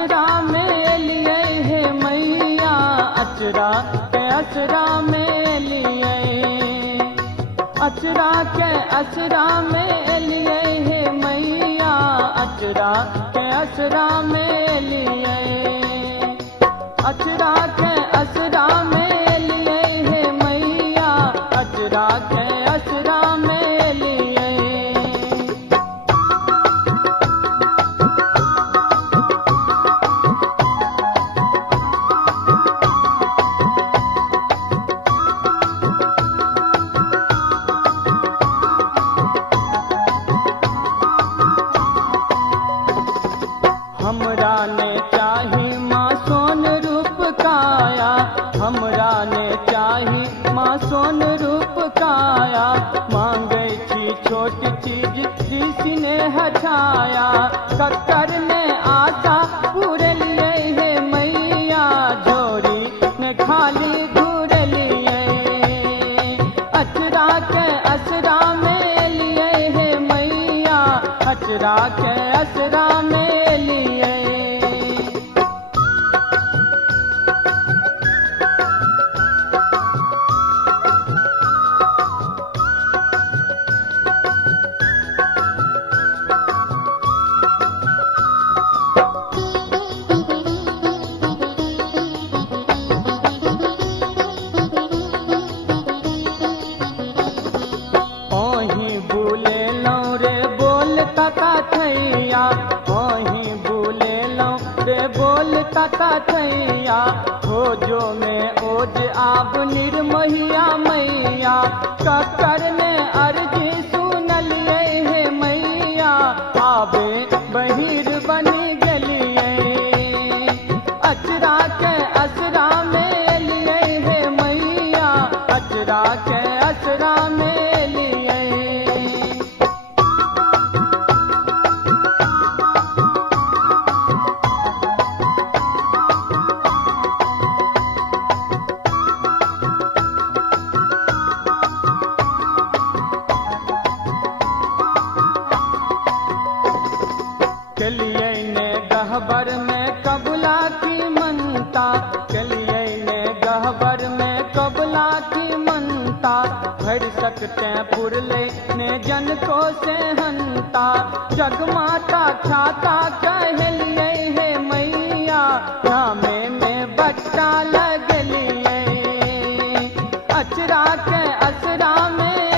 असरा में लिए है मैया, अचरा के असरा में लिए, अचरा के असरा में लिए है मैया, अचरा के असरा में लिए, अचरा के असरा में लिए है मैया, अचरा के असरा में लिए। हमरा ने चाही माँ सोन रूप काया, हमरा ने चाही माँ सोन रूप काया, मांगे छी छोट चीज ऋषि ने हठाया, कक्कर ने आशा पूरे लिए है मैया, झोरी ने खाली घूर लिए, अचरा के असरा में लिए है मैया, अचरा के असरा में लिए। ओही बुले लो रे बोलता का थैया, ओही बुले लो रे बोलता का थैया, हो जो में ओज आब निर्महिया मैया, कक्कर ने अर्जी सुन लिए है मैया, आबे बहिर बनी गलिए, अचरा के असरा में लिए है मैया, अचरा के असरा में लिए। चलिए ने गहबर में कबला की मनता, चलिए ने गहबर में कबला की मनता, भर सकते पुरले ने जन को से हंता, जगमाता ख्याता कहलिए है मैया, नामे में बट्टा लग लिए, अचरा के असरा में